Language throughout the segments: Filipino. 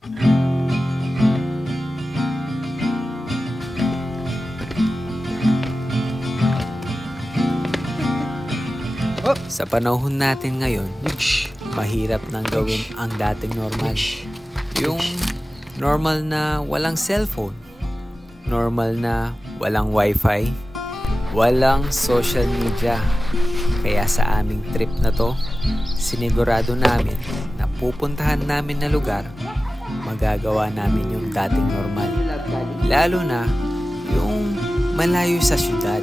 Sa panahon natin ngayon, mahirap nang gawin ang dating normal. Yung normal na walang cellphone, normal na walang wifi, walang social media. Kaya sa aming trip na to, sinigurado namin na pupuntahan namin na lugar, magagawa namin yung dating normal. Lalo na yung malayo sa syudad.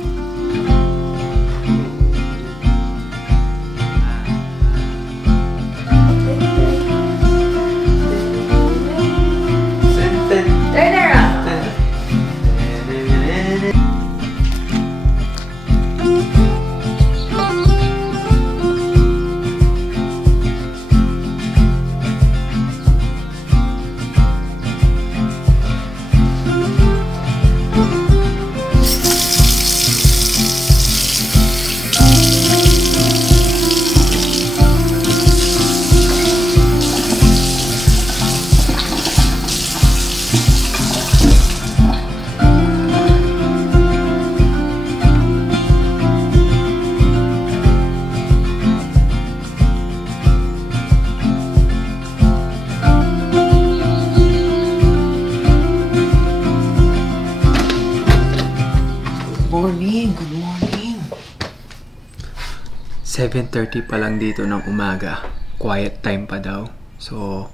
Good morning. 7:30 pa lang dito ng umaga. Quiet time pa daw. So,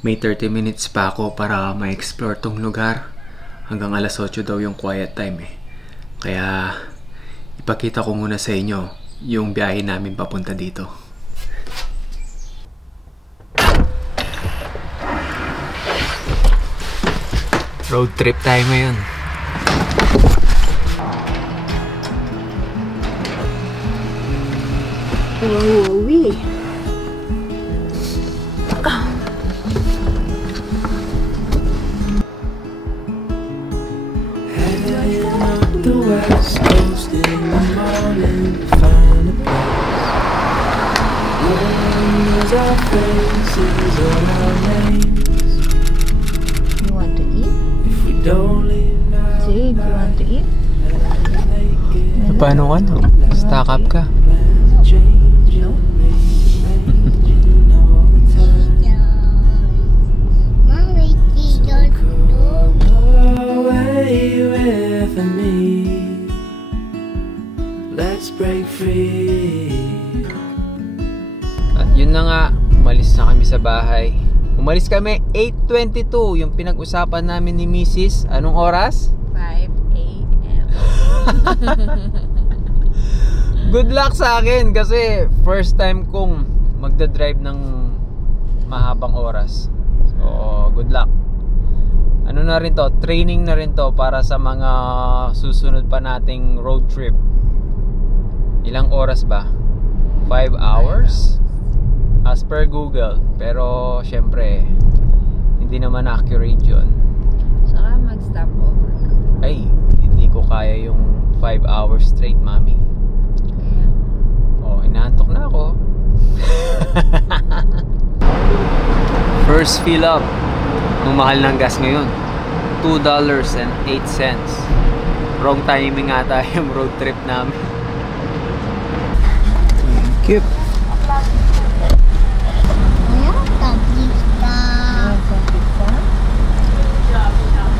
may 30 minutes pa ako para ma-explore tong lugar. Hanggang alas 8 daw yung quiet time eh. Kaya, ipakita ko muna sa inyo yung biyahe namin papunta dito. Road trip tayo ngayon. Uuwi. The West Coast in the morning to find a place. Knows our faces or our names. You want to eat? If we don't leave now, See, if you want to eat? Paano ka no? Stack up ka. Let's break free. At yun na nga, umalis na kami sa bahay. Umalis kami 8:22, yung pinag-usapan namin ni Mrs. Anong oras? 5 a.m. Good luck sa akin kasi first time kong magdadrive ng mahabang oras. So, good luck. Ano na rin to, training na rin to para sa mga susunod pa nating road trip. Ilang oras ba? 5 hours? As per Google. Pero syempre hindi naman accurate yun. Saka mag-stop over ka. Ay, hindi ko kaya yung 5 hours straight, mami. Kaya? Oh, inaantok na ako. First fill up. Ang mahal ng gas ngayon, $2.08. Wrong timing ata yung road trip namin. Thank you.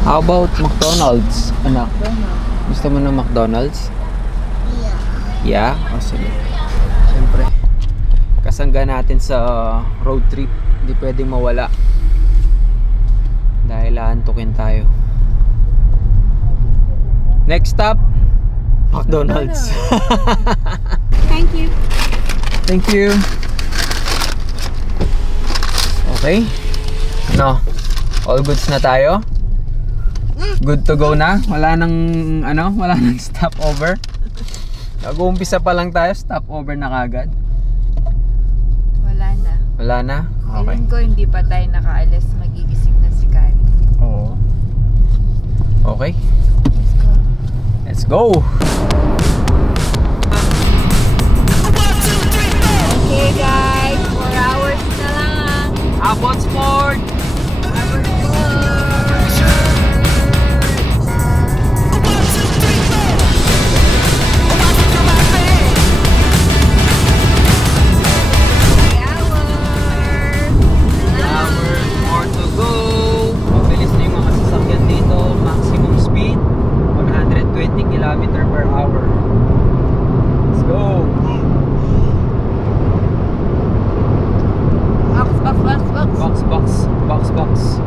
How about McDonald's, anak? Gusto mo ng McDonald's? Yeah? O sige. Siyempre, kasangga natin sa road trip. Hindi pwedeng mawala. Dahil aantukin tayo. Next stop, McDonald's. Thank you. Thank you. Okay. Ano? All goods na tayo? Good to go na? Wala nang wala nang stopover. Nag-uumpisa pa lang tayo, stopover na kagad. Wala na. Wala na? Okay. Feeling ko hindi pa tayo nakaalis, magigising na si Kari. Oo. Okay. Let's go. Let's go. Okay guys, 4 hours na lang. Abot Sport. Harbor box.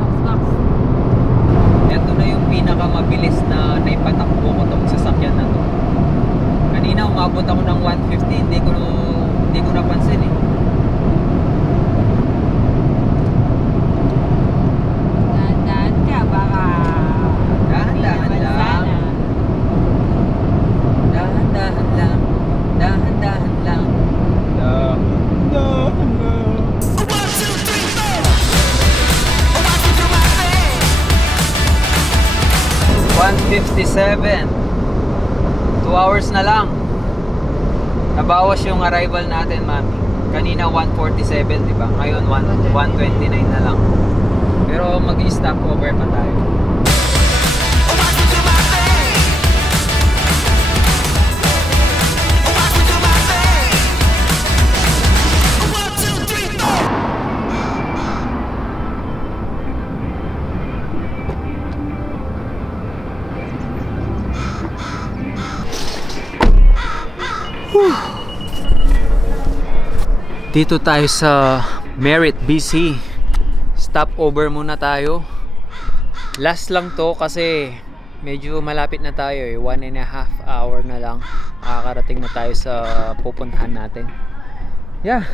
Ito na yung pinakamabilis na naipatakbo ko tong sasakyan na to. Kanina umabot ako ng 150, hindi ko napansin eh. Dahan-dahan ka, baka... Dahan-dahan lang. Dahan-dahan lang. Dahan-dahan lang. Dahan-dahan lang. 1:57. 2 hours na lang. Nabawas yung arrival natin, mami. Kanina 1:47, di ba? Ngayon 1:29 na lang. Pero mag-stop over pa tayo. Dito tayo sa Merritt, BC. Stop over muna tayo. Last lang to kasi medyo malapit na tayo eh. 1.5 hour na lang. Makakarating na tayo sa pupuntahan natin. Yeah.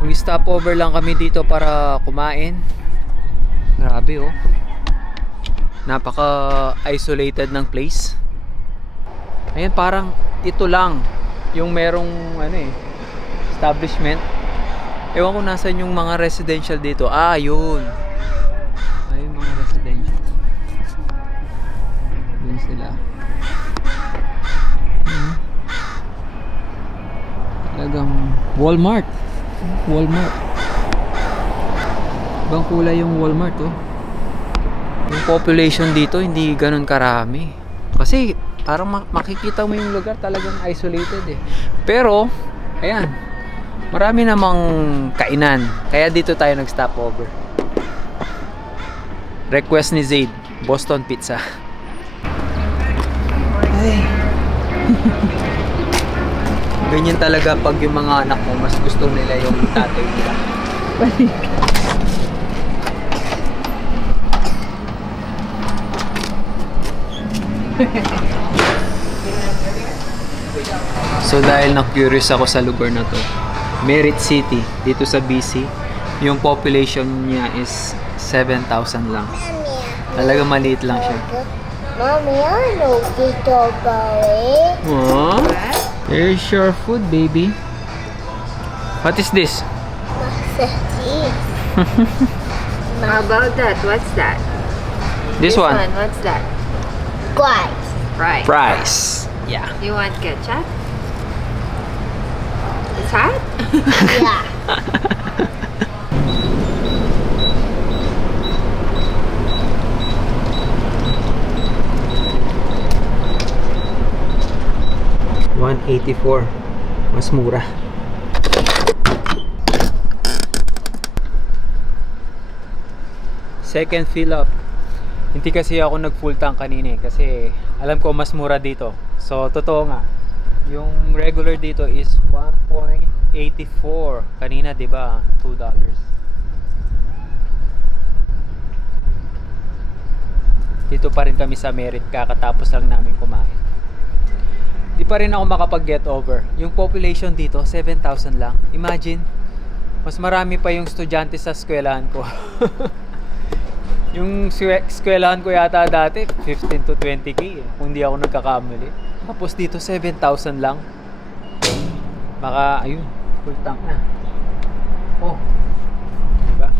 Mag-stop over lang kami dito para kumain. Grabe oh. Napaka-isolated ng place. Ayan, parang ito lang yung merong ano eh, establishment. Ewan ko nasan yung mga residential dito. Ah, yun. Ayun mga residential. Yun sila. Talagang Walmart. Ibang kulay yung Walmart oh. Yung population dito hindi ganun karami. Kasi parang makikita mo yung lugar talagang isolated eh. Pero ayan, marami namang kainan. Kaya dito tayo nag-stop over. Request ni Zaid, Boston Pizza. Ay. Ganyan talaga pag yung mga anak mo mas gusto nila yung tatay nila. So dahil na-curious ako sa lugar na to, Merritt City, dito sa BC, yung population niya is 7,000 lang. Talaga maliit lang siya. Mommy, I know Tito Bowie. Aww, here's your food, baby. What is this? How about that? What's that? This one. What's that? Guys. Right. Fries. Yeah. You want ketchup? It's hot? Yeah. $184. Mas mura. Second fill up. Hindi kasi ako nag full tank kanina kasi alam ko mas mura dito. So totoo nga. Yung regular dito is 1.84. Kanina 'di ba? $2. Dito pa rin kami sa Merritt, kakatapos lang namin kumain. Di pa rin ako makapag-get over. Yung population dito 7,000 lang. Imagine, mas marami pa yung estudyante sa eskwelahan ko. Yung eskwelahan ko yata dati 15 to 20k eh, kung di ako nagkakamali. Tapos dito 7,000 lang. Baka ayun, full tank na. Oh. Diba?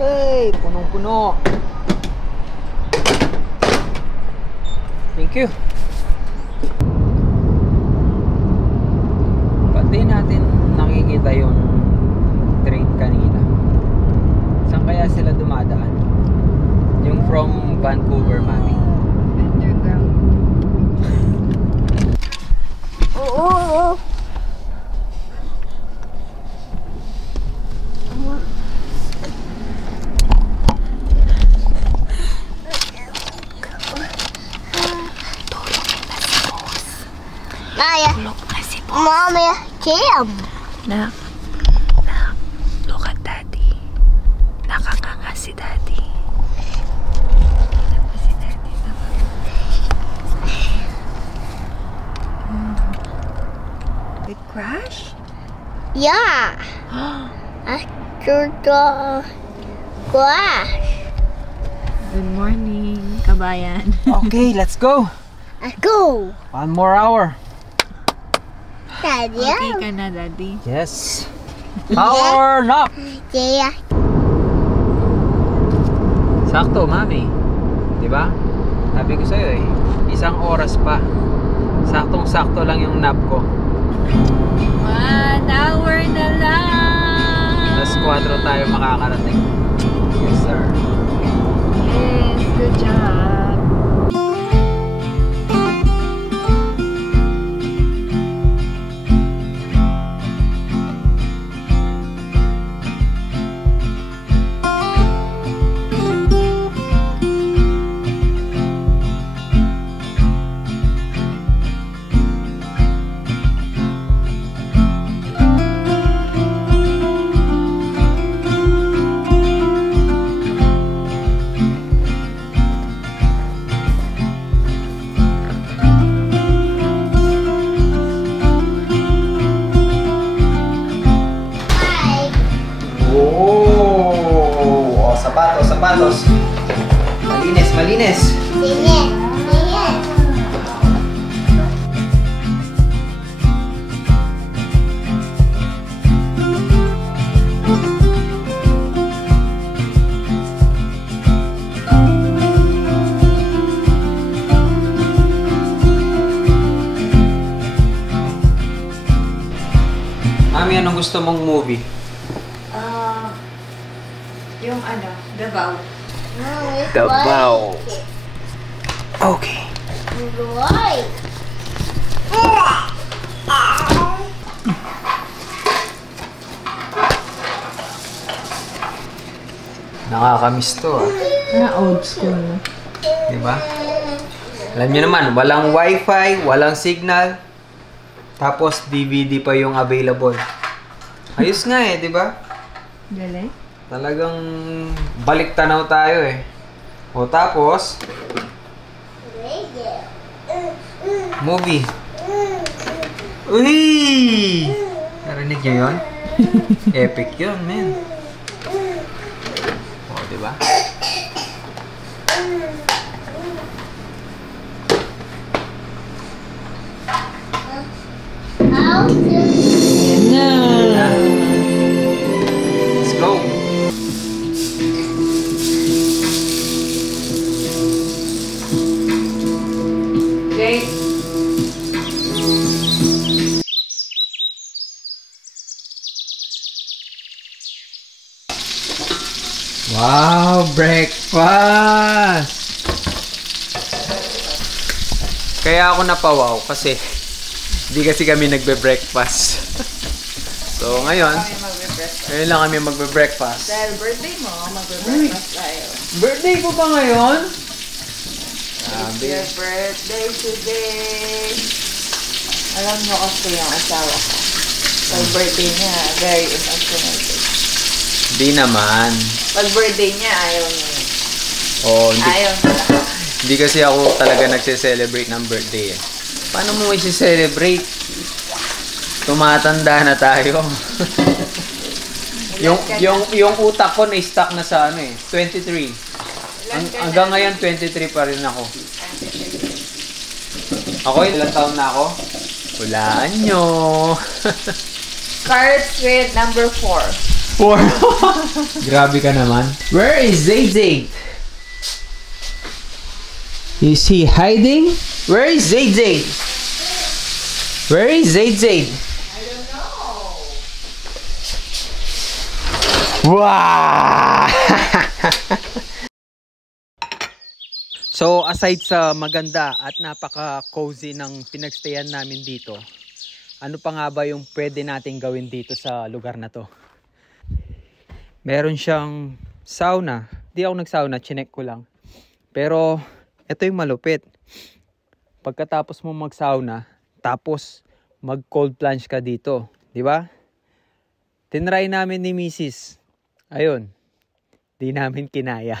Hey, punong-puno. Thank you. Di natin nakikita yung train kanina. Saan kaya sila dumadaan? Yung from Vancouver, mami. Underground. Oh. Maya. Mommy, Kim. Nak, look at Daddy. Nakakanga si Daddy. Si Daddy It crashed? Yeah. After the crash. Good morning, kabayan. Okay, let's go. Let's go. 1 more hour. Daddy. Okay ka na, Daddy? Yes. Power up. Yeah. Sakto, Mami. 'Di ba? Sabi ko sa'yo eh, 1 oras pa. Saktong-sakto lang yung nap ko. 1 hour na lang! Alas 4 tayo makakarating. Yes, sir. Yes, good job! Sapatos. Malinis. Sige. Mami, anong gusto mong movie? Yung ano, Davao. Davao. Okay. Right. Nakakamiss to Old school na. Diba? Alam niyo naman, walang wifi, walang signal. Tapos DVD pa yung available. Ayos nga eh, diba? Galing? Talagang balik tanaw tayo eh. O tapos, movie. Uy! Narinig niyo yun? Epic yun, man. O, diba? Let's go! Jake? Wow, breakfast! Kaya ako napawaw kasi hindi kasi kami nagbe-breakfast. So ngayon lang kami magbe-breakfast. Dahil birthday mo, magbe-breakfast tayo. Birthday ko ba ngayon? It's your birthday today. Alam mo kasi yung asawa ko. Pag birthday niya, very emotional. Di naman. Pag birthday niya, ayaw niya. Oh, hindi, Ayaw niya. hindi kasi ako talaga nagse-celebrate ng birthday eh. Paano mo i-celebrate? Tumatanda na tayo. yung utak ko na-stuck na sa ano eh, 23. Hanggang ngayon 23 pa rin ako. Ako, ilang taon na ako? Hulaan nyo. Cards with number 4. 4. Grabe ka naman. Where is Zay? Is he hiding? Where is Zay? Where is Zay? I don't know. Wow! So, aside sa maganda at napaka-cozy ng pinagstayan namin dito, ano pa nga ba yung pwede nating gawin dito sa lugar na to? Meron siyang sauna. Di ako nag-sauna, chinek ko lang. Pero, ito yung malupit. Pagkatapos mo mag-sauna, tapos mag cold plunge ka dito, di ba? Tinry namin ni Mrs. Ayun, di namin kinaya.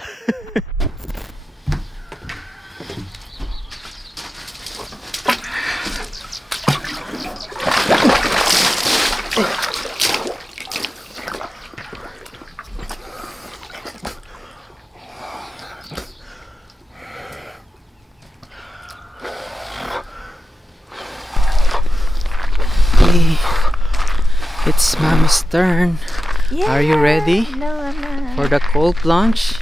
It's Mommy's turn. Yeah. Are you ready No, I'm not. for the cold plunge?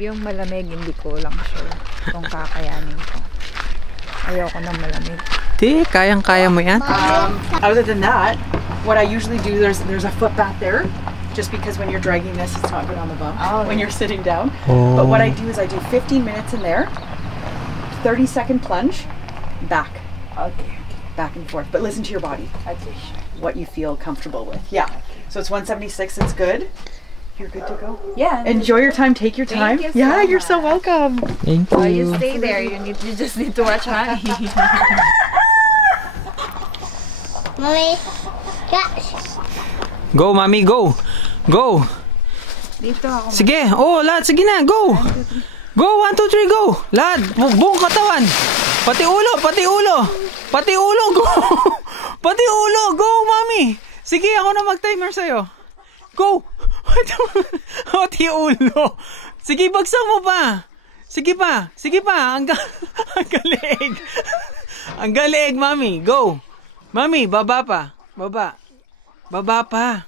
Yung malamig, hindi ko lang sure kung kakayanin ko. Ayoko ng malamig. Di, kayang-kaya mo yan. Other than that, what I usually do, there's a foot bath there, just because when you're dragging this, it's not good on the bum when you're sitting down. But what I do is I do 15 minutes in there, 30-second plunge, back. Okay. Back and forth. But listen to your body. Okay. What you feel comfortable with. Yeah. So it's 176. It's good. You're good to go. Yeah. Enjoy your time. Take your time. Thank you so Yeah, you're so much. welcome. Thank Oh, you you. stay there. You just need to watch Mommy. Mommy, gosh. Go, Mommy, go. Go. Dito ako. Sige. Oh, lahat. Sige na. Go. Go. 1, 2, 3, go. Lahat. Buong katawan. Pati ulo. Pati ulo. Pati ulo. Go. Pati ulo. Go, Mommy. Sige, ako na mag-timer sa'yo. Go. Pati ulo. Sige, bagsak mo pa. Sige pa. Sige pa. Ang galing. Ang galing, Mommy. Go. Mommy, baba pa. Baba. Baba pa.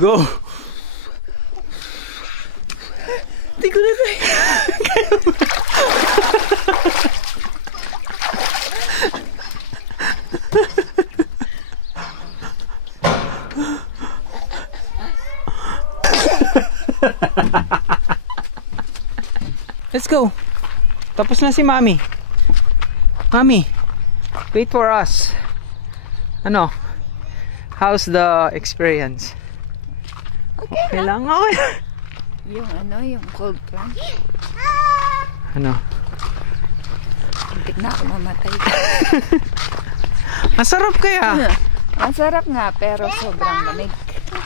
Go. Hindi ko na tayo. Let's go. Tapos na si Mommy. Mommy, wait for us. Ano? How's the experience? Okay lang. Okay. Yung cold plunge. Ano? Hindi na ako mamatay. Masarap kaya? Masarap nga, pero sobrang lamig.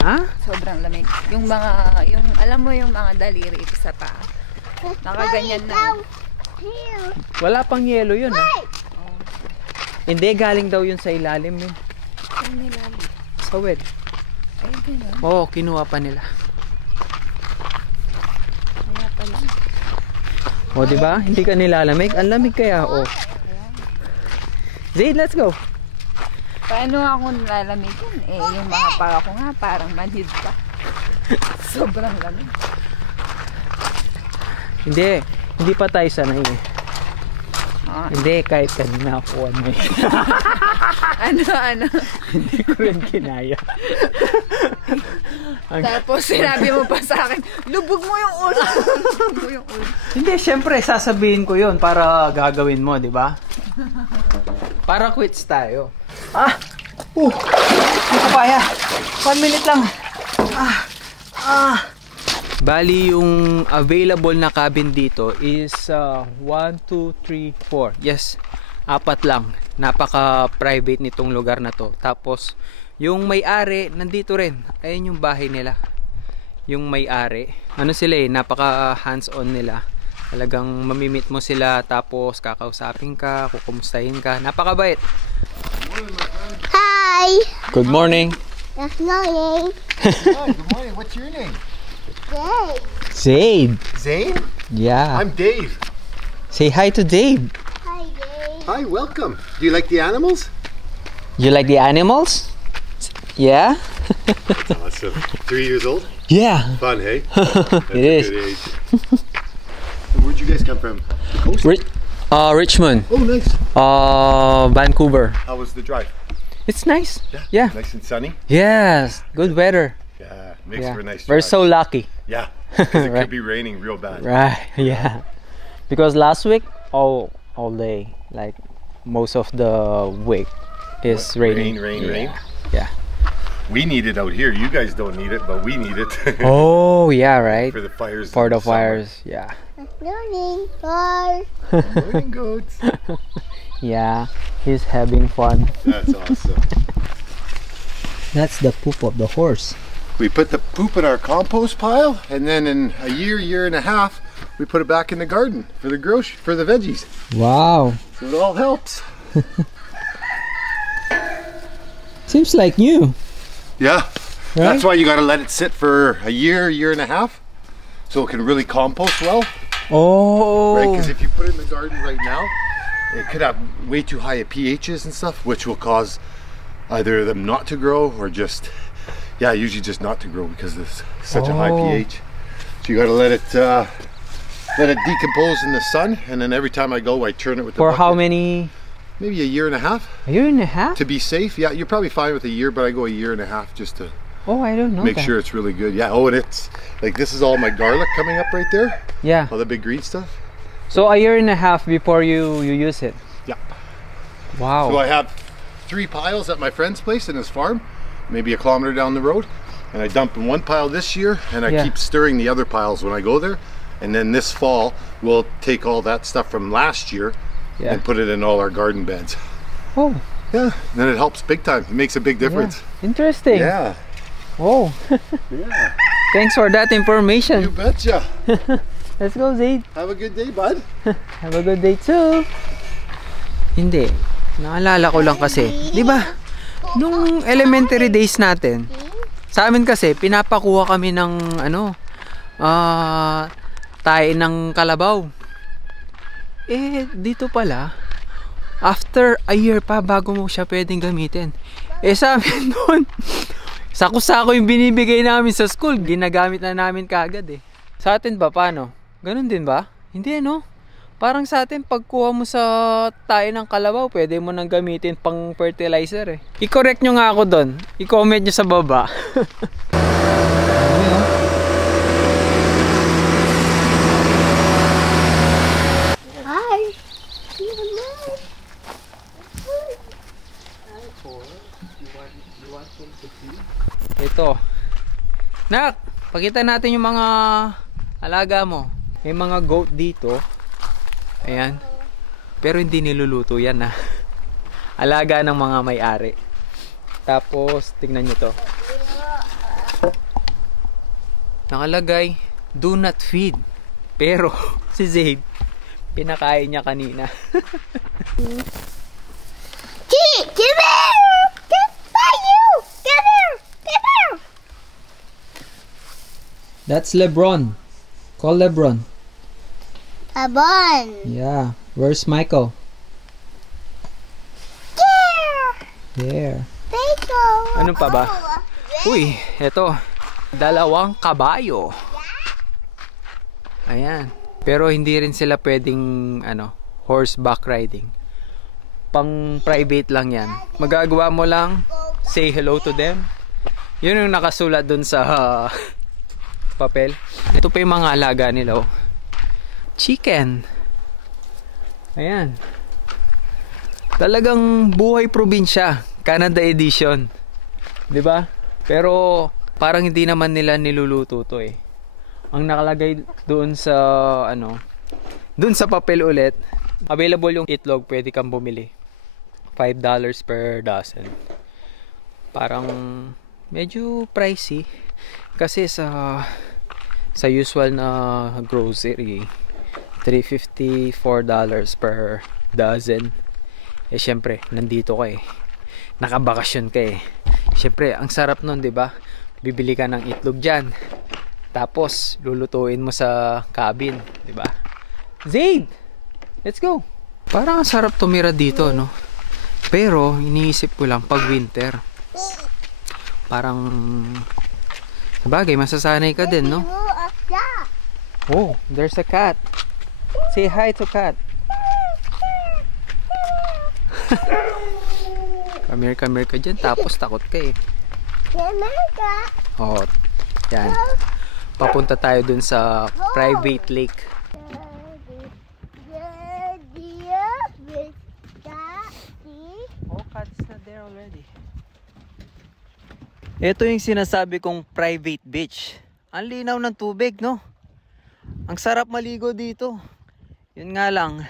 Ha? Sobrang lamig. Alam mo yung mga daliri ko sa paa. Nakaganyan na. Wala pang yelo yun. Hindi, galing daw yun sa ilalim yun. Saan nilalim? Sa wed. Ay, gano'n. Oo, kinuha pa nila. Kaya pala. O, diba? Hindi ka nilalamig. Ang lamig kaya, o. Zayd, let's go. Paano ako nilalamigan? Yung mga paa ko nga parang manhid pa. Sobrang lamig. Hindi pa tayo sanay eh. Ah. Hindi, kahit kanina ako ano eh. Ano? Hindi ko rin kinaya. Tapos sinabi mo pa sa akin, lubog mo yung ulo. Lubog mo yung ulo. Hindi, syempre, sasabihin ko yun para gagawin mo, di ba? Para quits tayo. Hindi ko kaya. 1 minute lang. Bali, yung available na cabin dito is 1, 2, 3, 4. Yes, 4 lang. Napaka-private nitong lugar na to. Tapos, yung may-ari, nandito rin. Ayun yung bahay nila. Yung may-ari. Ano sila eh, napaka hands-on nila. Talagang mamimit mo sila, tapos kakausapin ka, kukumustahin ka. Napakabait. Hi. Good morning. That's morning. Hi, good morning. What's your name? Good. Zayd. Zane? Yeah. I'm Dave. Say hi to Dave. Hi, Dave. Hi, welcome. Do you like the animals? You like the animals? Yeah? Awesome. 3 years old? Yeah. Fun, hey? That's It a is. good age. Where'd you guys come from? The coast? Richmond. Oh, nice. Vancouver. How was the drive? It's nice. Yeah. Nice and sunny? Yes. Good weather. Yeah, makes Yeah. for a nice We're drive. so lucky. Yeah, because it Right. could be raining real bad. Right. Yeah. Because last week, all day, like most of the week is raining. Rain. Yeah. We need it out here. You guys don't need it, but we need it. Oh, yeah, right. For the fires. For in the summer. fires, yeah. Morning, bye. Morning, goats. Yeah, he's having fun. That's awesome. That's the poop of the horse. We put the poop in our compost pile, and then in a year and a half, we put it back in the garden for the veggies. Wow. So it all helps. Seems like new. Yeah. Right? That's why you got to let it sit for a year and a half, so it can really compost well. Oh. Right? Because if you put it in the garden right now, it could have way too high pHs and stuff, which will cause either them not to grow or just, yeah, usually just not to grow because it's such a high pH. So you got to let it decompose in the sun, and then every time I go, I turn it with the For bucket. how many? Maybe a year and a half. A year and a half? To be safe. Yeah, you're probably fine with a year, but I go a year and a half just to Oh, I don't know. make sure it's really good. Yeah. Oh, and it's like, this is all my garlic coming up right there. Yeah. All the big green stuff. So a year and a half before you use it. Yeah. Wow. So I have 3 piles at my friend's place in his farm, maybe a kilometer down the road, and I dump in one pile this year, and I keep stirring the other piles when I go there. And then this fall, we'll take all that stuff from last year and put it in all our garden beds. Oh. Yeah, then it helps big time. It makes a big difference. Yeah. Interesting. Yeah. Oh. Yeah. Thanks for that information. You betcha. Let's go, Zaid. Have a good day, bud. Have a good day too. Hindi. Naalala ko lang kasi, di ba? Nung elementary days natin, sa amin kasi pinapakuha kami ng tae ng kalabaw. Eh dito pala, after a year pa bago mo siya pwedeng gamitin. Eh sa amin doon, sako-sako yung binibigay namin sa school, ginagamit na namin kaagad eh. Sa atin ba paano? Ganun din ba? Hindi Parang sa atin pagkuha mo sa tae ng kalabaw, pwede mo nang gamitin pang fertilizer eh. I-correct nyo nga ako doon. I-comment nyo sa baba. Hi. Ito. Nak, pakita natin yung mga alaga mo. May mga goat dito. Ayan. Pero hindi niluluto yan na. Alaga ng mga may-ari. Tapos, tingnan nyo to. Nakalagay, do not feed. Pero, si Zaid, pinakain niya kanina. Come here! Come by you! Come here! Come here! That's LeBron. Call LeBron. A bun. Yeah. Where's Michael? Here. There. Pico. Ano pa ba? Uy, eto. 2 kabayo. Ayan. Pero hindi rin sila pwedeng horseback riding. Pang private lang yan. Magagawa mo lang say hello to them. Yun yung nakasulat dun sa papel. Ito pa yung mga alaga nila. Chicken. Ayan. Talagang buhay probinsya. Canada edition. 'Di ba? Pero parang hindi naman nila niluluto to eh. Ang nakalagay doon sa doon sa papel ulit, available yung itlog, pwede kang bumili. $5 per dozen. Parang medyo pricey kasi sa usual na grocery $3.50, $4 per dozen. Eh syempre, nandito ka eh. Nakabakasyon ka eh. Syempre, ang sarap nun, 'di ba? Bibili ka ng itlog diyan. Tapos lulutuin mo sa cabin, 'di ba? Zaid, let's go. Parang ang sarap tumira dito, no? Pero iniisip ko lang pag winter. Parang sabagay, masasanay ka din, no? Oh, there's a cat. Say hi to cat. Come here ka dyan, tapos takot ka eh. Oh, yan. Papunta tayo dun sa private lake. Oh, cat's not there already. Ito yung sinasabi kong private beach. Ang linaw ng tubig, no? Ang sarap maligo dito. Yun nga lang,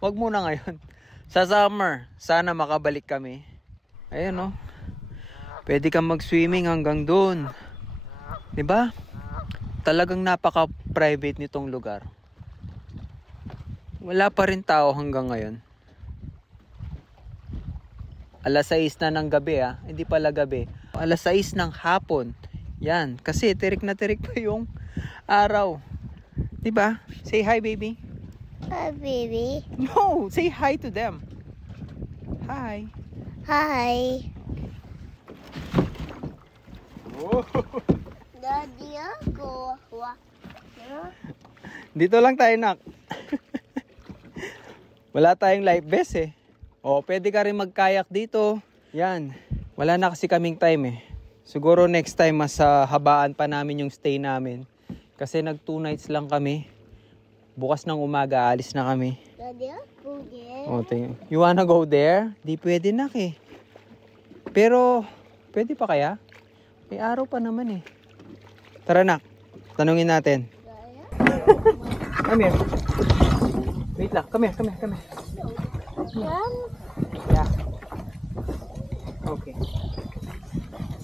wag muna ngayon. Sa summer, sana makabalik kami. Ayun, no? Pwede kang mag-swimming hanggang doon. Diba? Talagang napaka-private nitong lugar. Wala pa rin tao hanggang ngayon. Alas 6 na ng gabi, ah. Hindi pala gabi. Alas 6 ng hapon. Yan. Kasi tirik na tirik pa yung araw. Diba? Say hi, baby. Hi, baby. No! Say hi to them. Hi. Hi. Daddy, go. Dito lang tayo, nak. Wala tayong life vest eh. O, pwede ka rin mag-kayak dito. Yan. Wala na kasi kaming time eh. Siguro next time mas habaan pa namin yung stay namin. Kasi nag 2 nights lang kami. Bukas ng umaga, alis na kami. Daddy, go there. O, you wanna go there? Di pwede, nak eh. Pero, pwede pa kaya? May araw pa naman eh. Tara, nak. Tanungin natin. Come here. Wait lang. Come here. Yeah. Okay.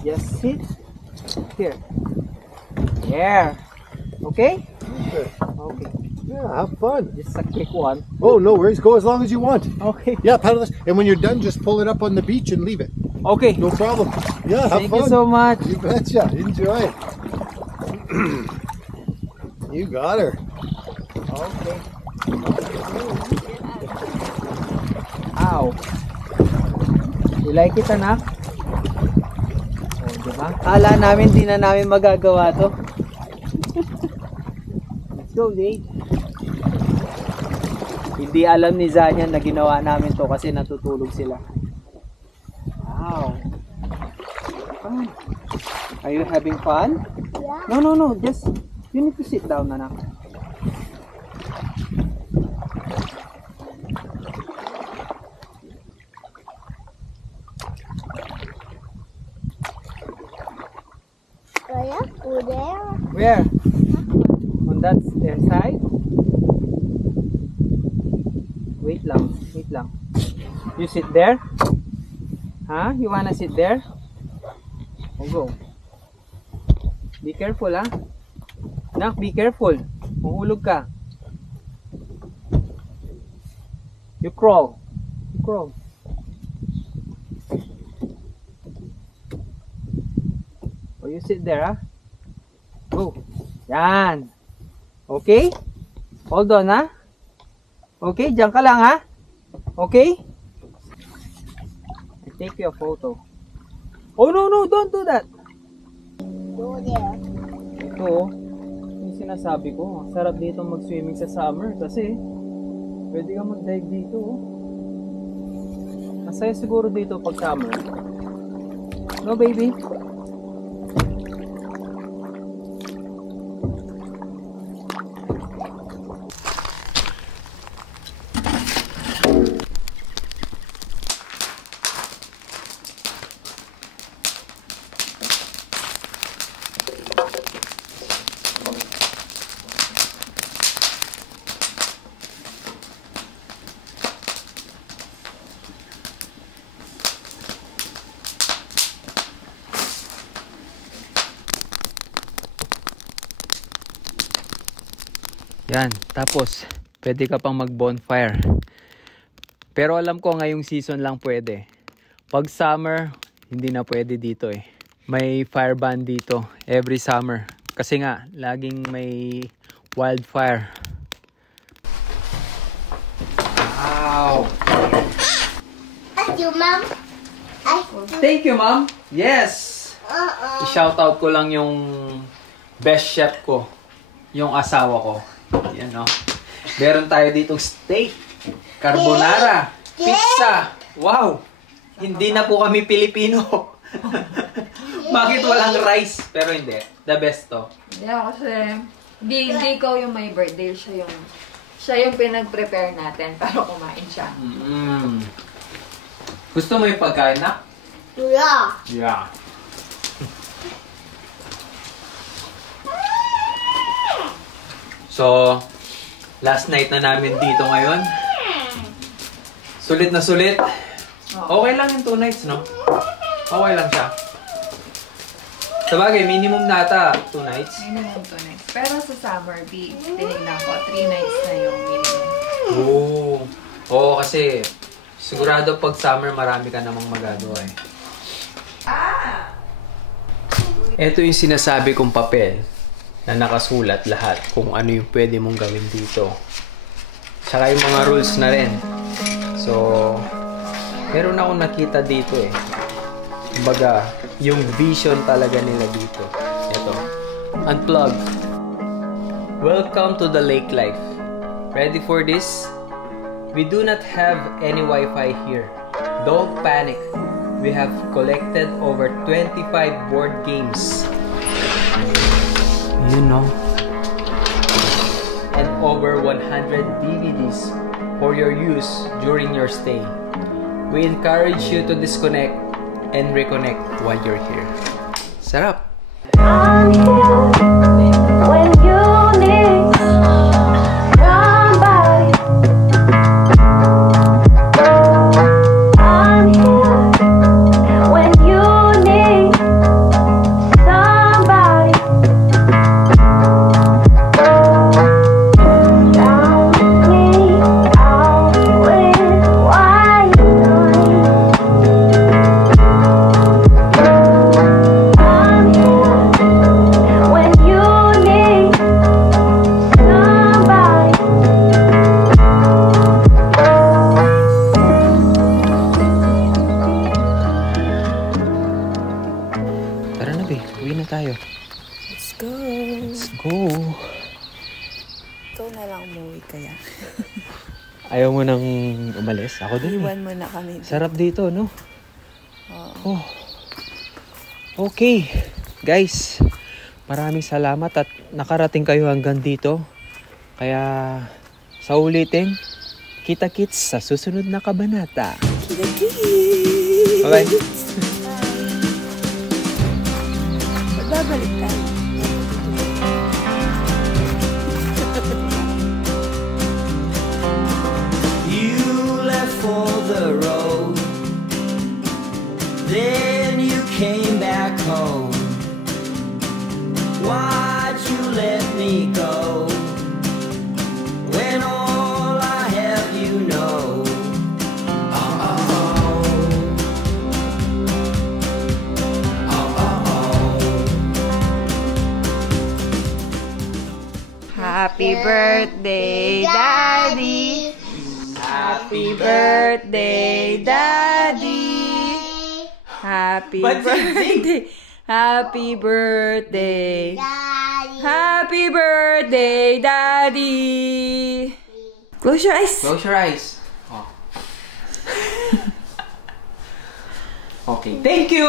Just sit here. Yeah. Okay? Okay. Yeah, have fun. Just a quick one. Oh, no worries. Go as long as you want. Okay. Yeah, paddle this. And when you're done, just pull it up on the beach and leave it. Okay. No problem. Yeah, have Thank fun. you so much. You betcha. Enjoy. You got her. Okay. Ow. You like it, anak? Oh, diba? Kala namin di na namin magagawa to. Let's go, Jade. Hindi alam ni Zanya na ginawa namin to kasi natutulog sila. Wow. Fun. Are you having fun? Yeah. No. Just, you need to sit down, anak. Daddy, go there. Where? On that side? Wait lang. You sit there? Huh? You wanna sit there? Oh, go. Be careful, ha? Nak, be careful. Mahulog ka. You crawl. Oh, you sit there, ha? Go. Yan. Okay? Hold on, ha? Okay, diyan ka lang, ha? Okay? I take you a photo. Oh, no, don't do that. Go there. Ito, yung sinasabi ko, sarap dito mag-swimming sa summer kasi pwede kang mag-dive dito. Masaya siguro dito pag summer. No, baby? Yan, tapos pwede ka pang mag-bonfire. Pero alam ko ngayong season lang pwede. Pag summer, hindi na pwede dito eh. May fire ban dito every summer. Kasi nga, laging may wildfire. Wow! Thank you, Mom. Thank you, Mom. Yes! I-shoutout ko lang yung best chef ko. Yung asawa ko. Yan, no? Meron tayo ditong steak, carbonara, pizza. Wow! Hindi na po kami Pilipino. Bakit walang rice? Pero hindi. The best to. Hindi kasi hindi ikaw yung may birthday. Siya yung pinag-prepare natin para kumain siya. Gusto mo yung pagkain na? Yeah. Yeah. So, last night na namin dito ngayon. Sulit na sulit. Okay lang yung 2 nights, no? Okay lang siya. Sabagay, minimum nata 2 nights. Minimum 2 nights. Pero sa summer, tinignan ko, 3 nights na yung minimum. Oo, kasi sigurado pag summer marami ka namang magagawa eh. Ito yung sinasabi kong papel na nakasulat lahat kung ano yung pwede mong gawin dito. Tsaka yung mga rules na rin. So, meron akong nakita dito eh. Kumbaga, yung vision talaga nila dito. Ito. Unplug. Welcome to the lake life. Ready for this? We do not have any Wi-Fi here. Don't panic. We have collected over 25 board games. You know. And over 100 DVDs for your use during your stay. We encourage you to disconnect and reconnect while you're here. Sarap! I'm here when you need somebody. I'm here when you need somebody. Count me out with why you I'm here when you need somebody. Tara na, be. Uwi na tayo. Let's go. Let's go. Ikaw na lang umuwi kaya. Ayaw mo nang umalis? Ako din. Iwan mo na kami. Sarap dito, no? Oh. Okay. Guys, maraming salamat at nakarating kayo hanggang dito. Kaya, sa ulitin, kita-kits sa susunod na kabanata. Bye-bye. Magbabalik tayo. You left for the road, then you came back home. Why'd you let me go when all I have you know? Happy birthday, Daddy. Happy birthday, Daddy. Happy birthday. Happy birthday. Happy birthday, Daddy. Close your eyes. Close your eyes. Oh. Okay. Thank you!